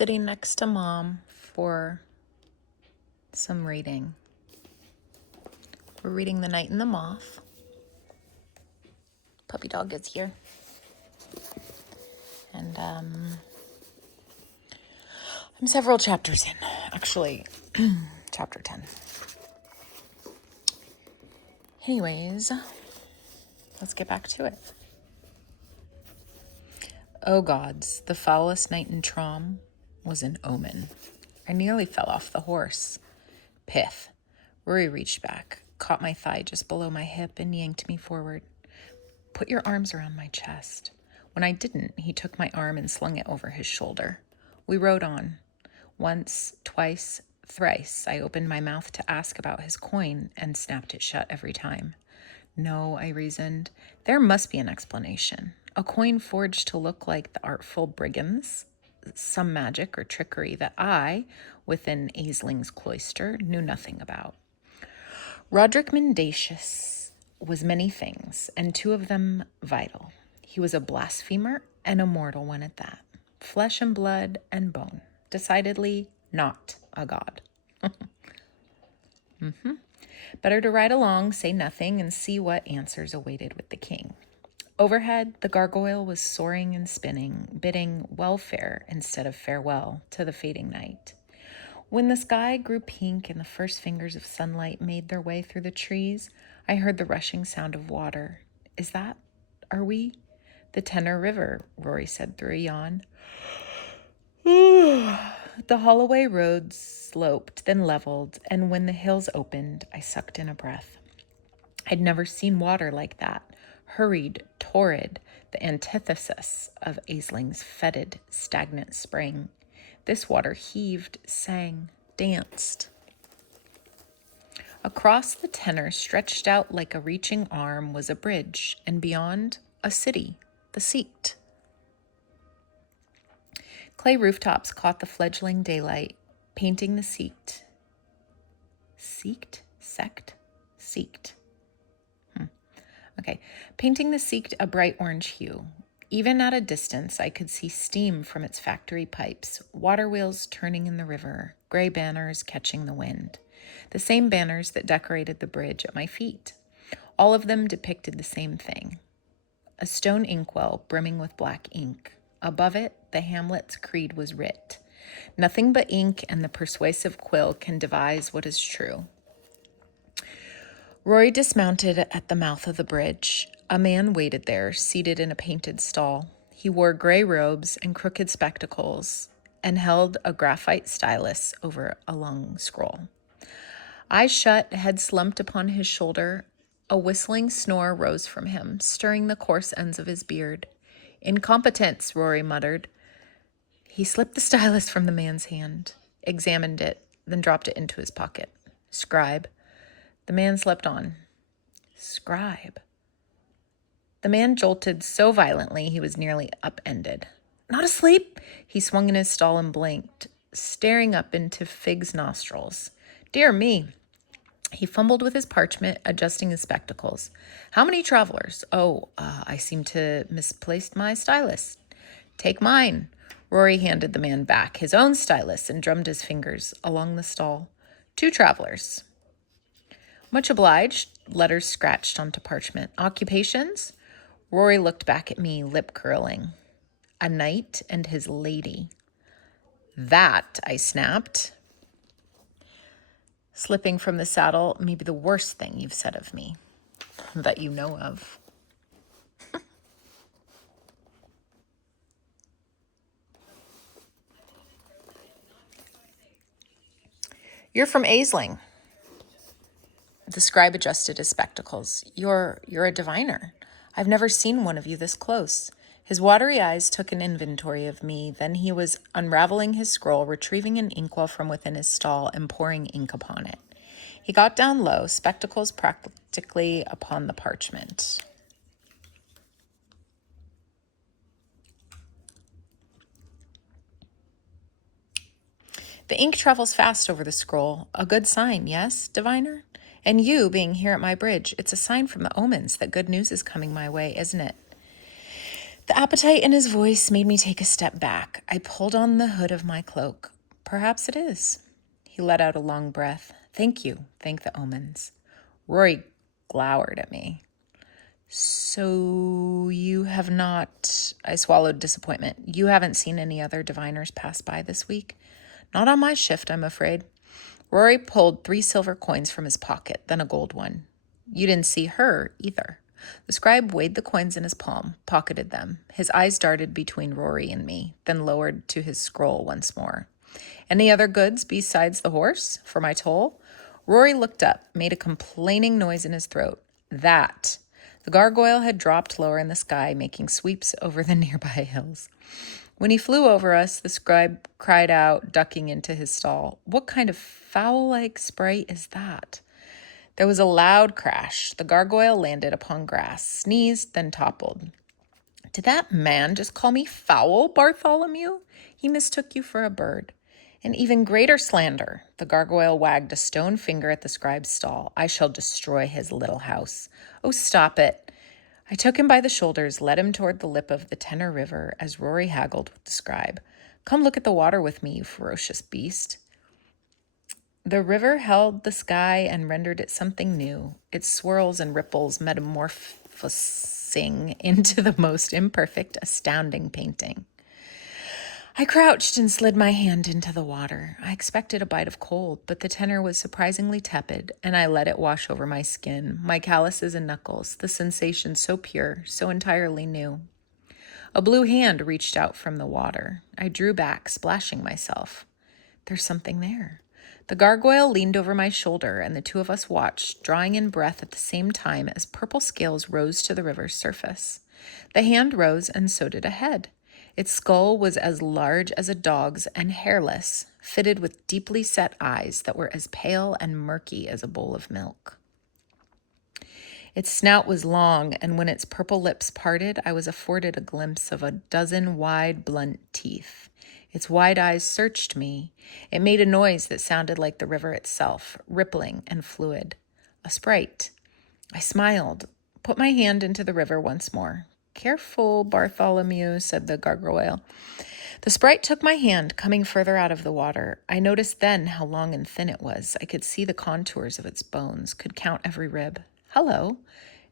sitting next to Mom for some reading. We're reading The Night and the Moth. Puppy dog is here. And I'm several chapters in. Actually, chapter 10. Anyways, let's get back to it. Oh gods, the foulest night in Trom was an omen. I nearly fell off the horse. Pith. Rory reached back, caught my thigh just below my hip, and yanked me forward. Put your arms around my chest. When I didn't, he took my arm and slung it over his shoulder. We rode on. Once, twice, thrice, I opened my mouth to ask about his coin and snapped it shut every time. No, I reasoned. There must be an explanation. A coin forged to look like the artful brigands. Some magic or trickery that I, within Aisling's cloister, knew nothing about. Roderick Mendacious was many things, and two of them vital. He was a blasphemer and a mortal one at that. Flesh and blood and bone. Decidedly not a god. Better to ride along, say nothing, and see what answers awaited with the king. Overhead, the gargoyle was soaring and spinning, bidding welfare instead of farewell to the fading night. When the sky grew pink and the first fingers of sunlight made their way through the trees, I heard the rushing sound of water. Are we? The Tenor River, Rory said through a yawn. The Holloway road sloped, then leveled, and when the hills opened, I sucked in a breath. I'd never seen water like that. Hurried, torrid, the antithesis of Aisling's fetid, stagnant spring. This water heaved, sang, danced. Across the Tenor, stretched out like a reaching arm, was a bridge, and beyond, a city, the Seat. Clay rooftops caught the fledgling daylight, painting the Seat. Seeked? Painting the Seat a bright orange hue. Even at a distance, I could see steam from its factory pipes, water wheels turning in the river, gray banners catching the wind. The same banners that decorated the bridge at my feet. All of them depicted the same thing. A stone inkwell brimming with black ink. Above it, the hamlet's creed was writ. Nothing but ink and the persuasive quill can devise what is true. Rory dismounted at the mouth of the bridge. A man waited there, seated in a painted stall. He wore gray robes and crooked spectacles and held a graphite stylus over a long scroll. Eyes shut, head slumped upon his shoulder, a whistling snore rose from him, stirring the coarse ends of his beard. Incompetence, Rory muttered. He slipped the stylus from the man's hand, examined it, then dropped it into his pocket. Scribe. The man slept on. Scribe. The man jolted so violently he was nearly upended. Not asleep? He swung in his stall and blinked, staring up into Fig's nostrils. Dear me. He fumbled with his parchment, adjusting his spectacles. How many travelers? I seem to misplaced my stylus. Take mine. Rory handed the man back his own stylus and drummed his fingers along the stall. 2 travelers. Much obliged. Letters scratched onto parchment. Occupations? Rory looked back at me, lip curling. A knight and his lady. That, I snapped. Slipping from the saddle, maybe the worst thing you've said of me, that you know of. You're from Aisling. The scribe adjusted his spectacles. You're a diviner. I've never seen one of you this close. His watery eyes took an inventory of me. Then he was unraveling his scroll, retrieving an inkwell from within his stall, and pouring ink upon it. He got down low, spectacles practically upon the parchment. The ink travels fast over the scroll. A good sign, yes, diviner? And you being here at my bridge, it's a sign from the omens that good news is coming my way, isn't it? The appetite in his voice made me take a step back. I pulled on the hood of my cloak. Perhaps it is. He let out a long breath. Thank you. Thank the omens. Rory glowered at me. So you have not, I swallowed disappointment. You haven't seen any other diviners pass by this week? Not on my shift, I'm afraid. Rory pulled 3 silver coins from his pocket, then a gold one. You didn't see her either. The scribe weighed the coins in his palm, pocketed them. His eyes darted between Rory and me, then lowered to his scroll once more. Any other goods besides the horse for my toll? Rory looked up, made a complaining noise in his throat. That. The gargoyle had dropped lower in the sky, making sweeps over the nearby hills. When he flew over us, the scribe cried out, ducking into his stall. What kind of fowl-like sprite is that? There was a loud crash. The gargoyle landed upon grass, sneezed, then toppled. Did that man just call me foul, Bartholomew? He mistook you for a bird. An even greater slander. The gargoyle wagged a stone finger at the scribe's stall. I shall destroy his little house. Oh, stop it. I took him by the shoulders, led him toward the lip of the Tenor River as Rory haggled with the scribe. Come look at the water with me, you ferocious beast. The river held the sky and rendered it something new, its swirls and ripples metamorphosing into the most imperfect, astounding painting. I crouched and slid my hand into the water. I expected a bite of cold, but the tenor was surprisingly tepid, and I let it wash over my skin, my calluses and knuckles, the sensation so pure, so entirely new. A blue hand reached out from the water. I drew back, splashing myself. There's something there. The gargoyle leaned over my shoulder, and the two of us watched, drawing in breath at the same time as purple scales rose to the river's surface. The hand rose, and so did a head. Its skull was as large as a dog's and hairless, fitted with deeply set eyes that were as pale and murky as a bowl of milk. Its snout was long, and when its purple lips parted, I was afforded a glimpse of a dozen wide, blunt teeth. Its wide eyes searched me. It made a noise that sounded like the river itself, rippling and fluid. A sprite. I smiled, put my hand into the river once more. Careful, Bartholomew, said the gargoyle. The sprite took my hand, coming further out of the water. I noticed then how long and thin it was. I could see the contours of its bones, could count every rib. Hello.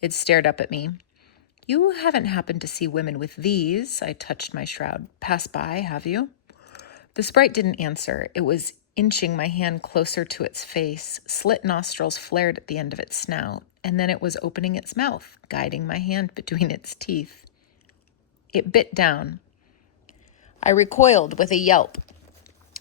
It stared up at me. You haven't happened to see women with these, I touched my shroud, pass by, have you? The sprite didn't answer. It was inching my hand closer to its face. Slit nostrils flared at the end of its snout, and then it was opening its mouth, guiding my hand between its teeth. It bit down. I recoiled with a yelp.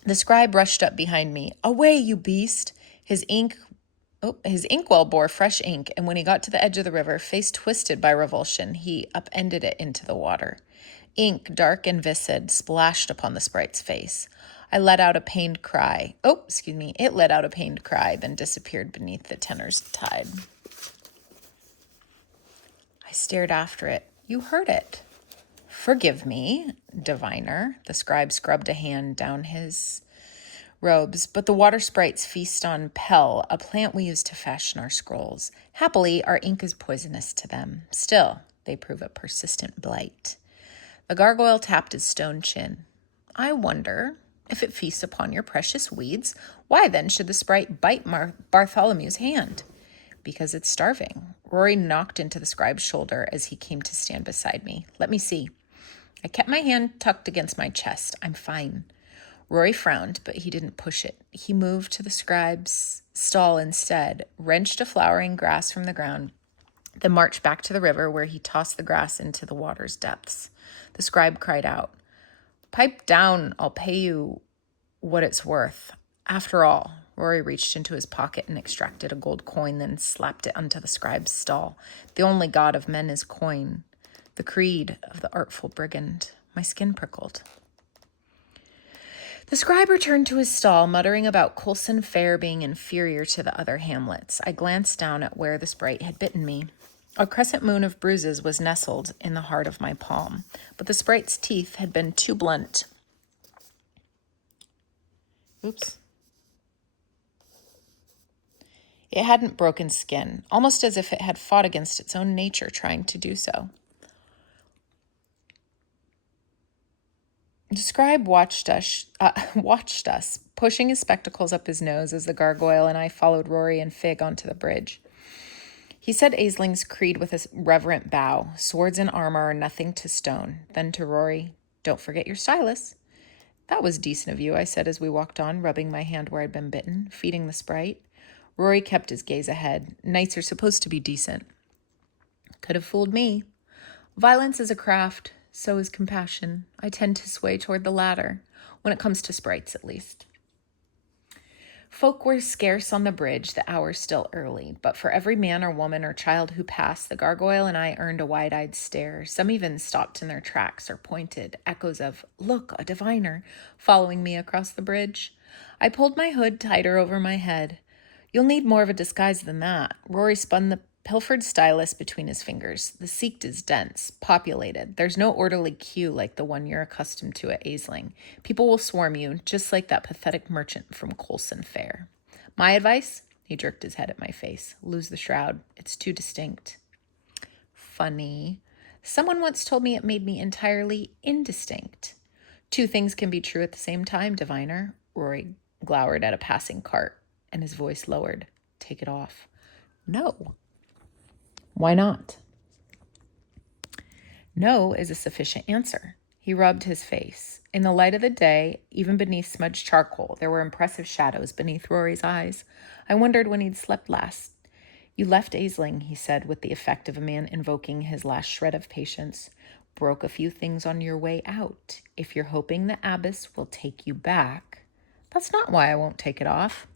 The scribe rushed up behind me. Away, you beast! His inkwell bore fresh ink, and when he got to the edge of the river, face twisted by revulsion, he upended it into the water. Ink, dark and viscid, splashed upon the sprite's face. I let out a pained cry. It let out a pained cry, then disappeared beneath the tenor's tide. I stared after it. You heard it. Forgive me, diviner. The scribe scrubbed a hand down his robes, but the water sprites feast on Pel, a plant we use to fashion our scrolls. Happily, our ink is poisonous to them. Still, they prove a persistent blight. The gargoyle tapped his stone chin. I wonder, if it feasts upon your precious weeds, why then should the sprite bite Bartholomew's hand? Because it's starving. Rory knocked into the scribe's shoulder as he came to stand beside me. Let me see. I kept my hand tucked against my chest. I'm fine. Rory frowned, but he didn't push it. He moved to the scribe's stall instead, wrenched a flowering grass from the ground, then marched back to the river where he tossed the grass into the water's depths. The scribe cried out, Pipe down, I'll pay you what it's worth. After all, Rory reached into his pocket and extracted a gold coin, then slapped it onto the scribe's stall. The only god of men is coin, the creed of the artful brigand. My skin prickled. The scribe returned to his stall, muttering about Coulson Fair being inferior to the other hamlets. I glanced down at where the sprite had bitten me. A crescent moon of bruises was nestled in the heart of my palm, but the sprite's teeth had been too blunt. It hadn't broken skin, almost as if it had fought against its own nature trying to do so. Scribe watched us, pushing his spectacles up his nose as the gargoyle and I followed Rory and Fig onto the bridge. He said Aisling's creed with a reverent bow. Swords and armor are nothing to stone. Then to Rory, don't forget your stylus. That was decent of you, I said as we walked on, rubbing my hand where I'd been bitten, feeding the sprite. Rory kept his gaze ahead. Knights are supposed to be decent. Could have fooled me. Violence is a craft, so is compassion. I tend to sway toward the latter, when it comes to sprites at least. Folk were scarce on the bridge, the hour still early, but for every man or woman or child who passed, the gargoyle and I earned a wide-eyed stare. Some even stopped in their tracks or pointed, echoes of, "Look, a diviner," following me across the bridge. I pulled my hood tighter over my head. You'll need more of a disguise than that. Rory spun the pilfered stylus between his fingers. The seat is dense, populated. There's no orderly queue like the one you're accustomed to at Aisling. People will swarm you, just like that pathetic merchant from Colson Fair. My advice? He jerked his head at my face. Lose the shroud. It's too distinct. Funny. Someone once told me it made me entirely indistinct. Two things can be true at the same time, diviner. Rory glowered at a passing cart, and his voice lowered. Take it off. No. Why not? No is a sufficient answer. He rubbed his face. In the light of the day, even beneath smudged charcoal, there were impressive shadows beneath Rory's eyes. I wondered when he'd slept last. You left Aisling, he said, with the effect of a man invoking his last shred of patience. Broke a few things on your way out. If you're hoping the abbess will take you back, that's not why I won't take it off.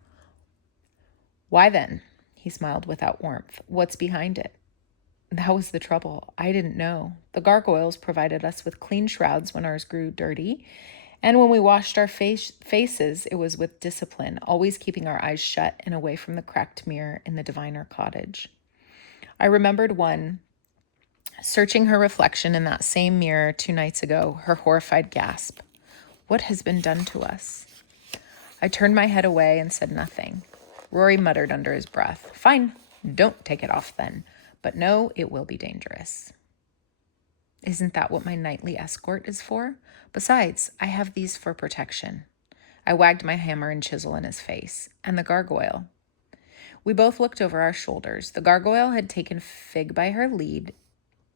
Why then? He smiled without warmth. What's behind it? That was the trouble. I didn't know. The gargoyles provided us with clean shrouds when ours grew dirty, and when we washed our faces, it was with discipline, always keeping our eyes shut and away from the cracked mirror in the diviner cottage. I remembered one, searching her reflection in that same mirror 2 nights ago, her horrified gasp. What has been done to us? I turned my head away and said nothing. Rory muttered under his breath. Fine, don't take it off then. But no, it will be dangerous. Isn't that what my nightly escort is for? Besides, I have these for protection. I wagged my hammer and chisel in his face. And the gargoyle. We both looked over our shoulders. The gargoyle had taken Fig by her lead,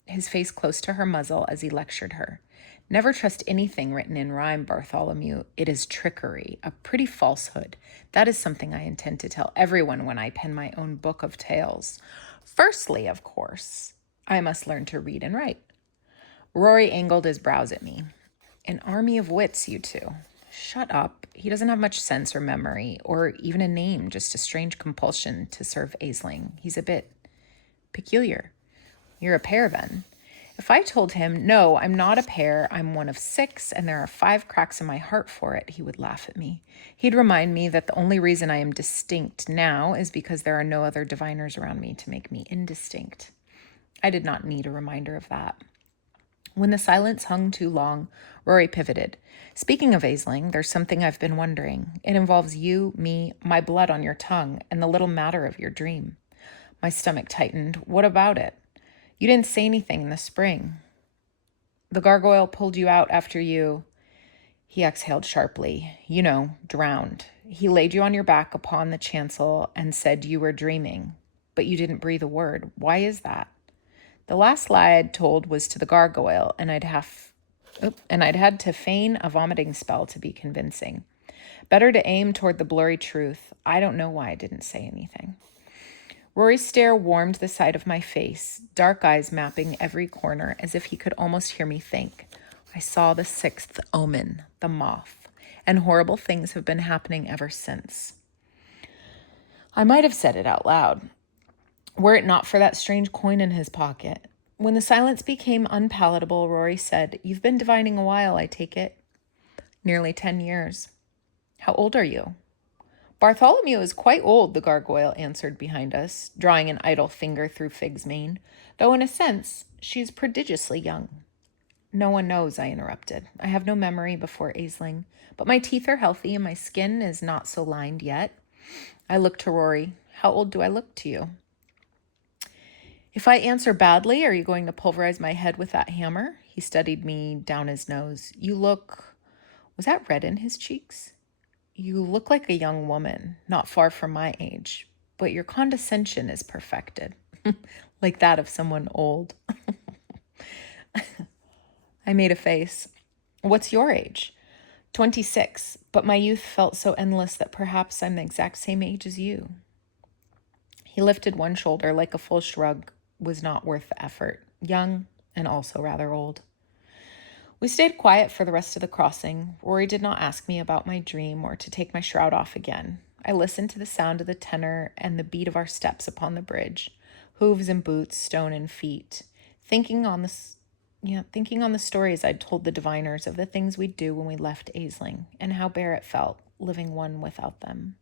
his face close to her muzzle as he lectured her. Never trust anything written in rhyme, Bartholomew. It is trickery, a pretty falsehood. That is something I intend to tell everyone when I pen my own book of tales. Firstly, of course, I must learn to read and write. Rory angled his brows at me. An army of wits, you two. Shut up. He doesn't have much sense or memory, or even a name, just a strange compulsion to serve Aisling. He's a bit peculiar. You're a pair, then. If I told him, no, I'm not a pair, I'm one of 6, and there are 5 cracks in my heart for it, he would laugh at me. He'd remind me that the only reason I am distinct now is because there are no other diviners around me to make me indistinct. I did not need a reminder of that. When the silence hung too long, Rory pivoted. Speaking of Aisling, there's something I've been wondering. It involves you, me, my blood on your tongue, and the little matter of your dream. My stomach tightened. What about it? You didn't say anything in the spring. The gargoyle pulled you out after you... He exhaled sharply. You know, drowned. He laid you on your back upon the chancel and said you were dreaming, but you didn't breathe a word. Why is that? The last lie I'd told was to the gargoyle, and I'd had to feign a vomiting spell to be convincing. Better to aim toward the blurry truth. I don't know why I didn't say anything. Rory's stare warmed the side of my face, dark eyes mapping every corner as if he could almost hear me think. I saw the 6th omen, the moth, and horrible things have been happening ever since. I might have said it out loud, were it not for that strange coin in his pocket. When the silence became unpalatable, Rory said, You've been divining a while, I take it. Nearly 10 years. How old are you? Bartholomew is quite old, the gargoyle answered behind us, drawing an idle finger through Fig's mane, though in a sense she is prodigiously young. No one knows, I interrupted. I have no memory before Aisling, but my teeth are healthy and my skin is not so lined yet. I looked to Rory. How old do I look to you? If I answer badly, are you going to pulverize my head with that hammer? He studied me down his nose. You look Was that red in his cheeks? You look like a young woman, not far from my age, but your condescension is perfected, like that of someone old. I made a face. What's your age? 26, but my youth felt so endless that perhaps I'm the exact same age as you. He lifted one shoulder like a full shrug was not worth the effort, young and also rather old. We stayed quiet for the rest of the crossing. Rory did not ask me about my dream or to take my shroud off again. I listened to the sound of the tenor and the beat of our steps upon the bridge, hooves and boots, stone and feet, thinking on the stories I'd told the diviners of the things we'd do when we left Aisling and how bare it felt, living one without them.